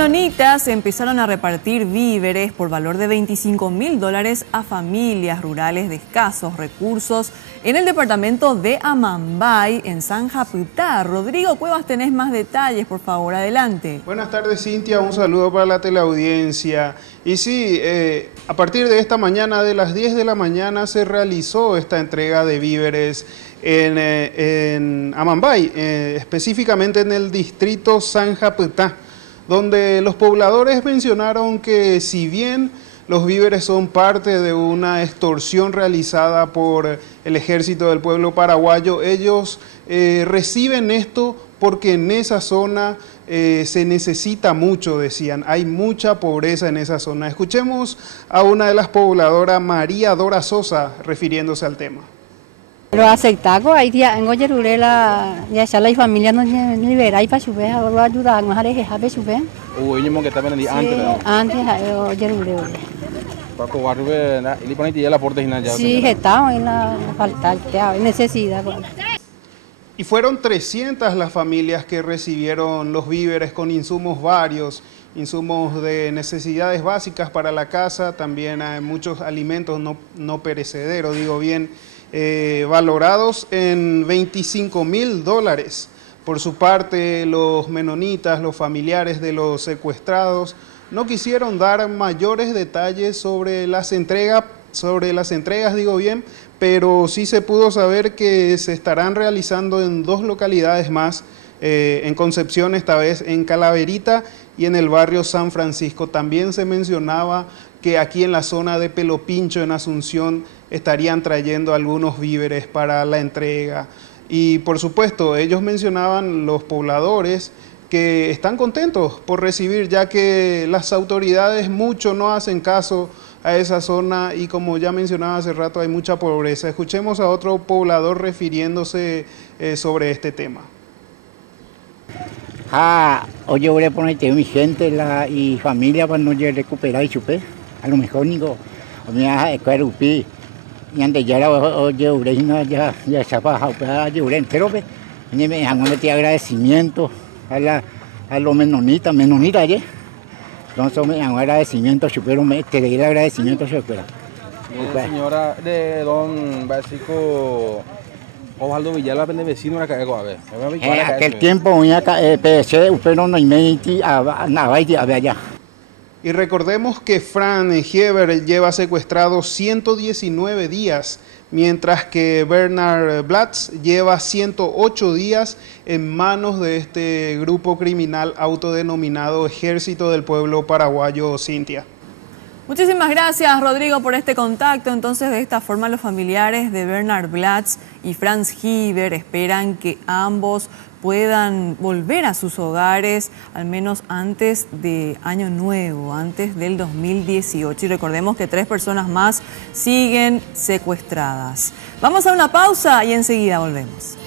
menonitas empezaron a repartir víveres por valor de $25.000 a familias rurales de escasos recursos en el departamento de Amambay, en San Japutá. Rodrigo Cuevas, tenés más detalles, por favor, adelante. Buenas tardes, Cintia, un saludo para la teleaudiencia. Y sí, a partir de esta mañana, de las 10 de la mañana, se realizó esta entrega de víveres en Amambay, específicamente en el distrito San Japutá, donde los pobladores mencionaron que si bien los víveres son parte de una extorsión realizada por el Ejército del Pueblo Paraguayo, ellos reciben esto porque en esa zona se necesita mucho, decían, hay mucha pobreza en esa zona. Escuchemos a una de las pobladoras, María Dora Sosa, refiriéndose al tema. Lo aceptamos, ahí día en Goyerurela, ya sea la familia nos libera y para su vez, ahora ayuda, nos haré jefe su vez. Uy, que también antes, ¿no? Antes, Goyerurela. Paco Barbe, y pone ya la puerta y ya. Sí, estamos en la falta, en necesidad. Y fueron 300 las familias que recibieron los víveres con insumos varios, insumos de necesidades básicas para la casa, también hay muchos alimentos no perecederos, digo bien, valorados en $25.000. Por su parte, los menonitas, los familiares de los secuestrados, no quisieron dar mayores detalles sobre las entregas, digo bien, pero sí se pudo saber que se estarán realizando en 2 localidades más, en Concepción, esta vez en Calaverita y en el barrio San Francisco. También se mencionaba que aquí en la zona de Pelopincho, en Asunción, estarían trayendo algunos víveres para la entrega. Y por supuesto, ellos mencionaban, los pobladores, que están contentos por recibir, ya que las autoridades mucho no hacen caso a esa zona y como ya mencionaba hace rato, hay mucha pobreza. Escuchemos a otro poblador refiriéndose sobre este tema. Oye, voy a poner mi gente y familia para no recuperar y chupé. A lo mejor digo, me escuerupi y antes ya era oye, ya se bajado, pero entero, me han metido agradecimiento a los menonitas ayer. Entonces me han agradecimiento, pero te doy el agradecimiento, chupera. Señora de don Básico Osvaldo Villalba, vecino de acá, a ver. Aquel tiempo, pero no hay medio allá. Y recordemos que Fran Heber lleva secuestrado 119 días, mientras que Bernard Blatz lleva 108 días en manos de este grupo criminal autodenominado Ejército del Pueblo Paraguayo, Cintia. Muchísimas gracias, Rodrigo, por este contacto. Entonces, de esta forma, los familiares de Bernard Blatz y Franz Heber esperan que ambos puedan volver a sus hogares, al menos antes de Año Nuevo, antes del 2018. Y recordemos que 3 personas más siguen secuestradas. Vamos a una pausa y enseguida volvemos.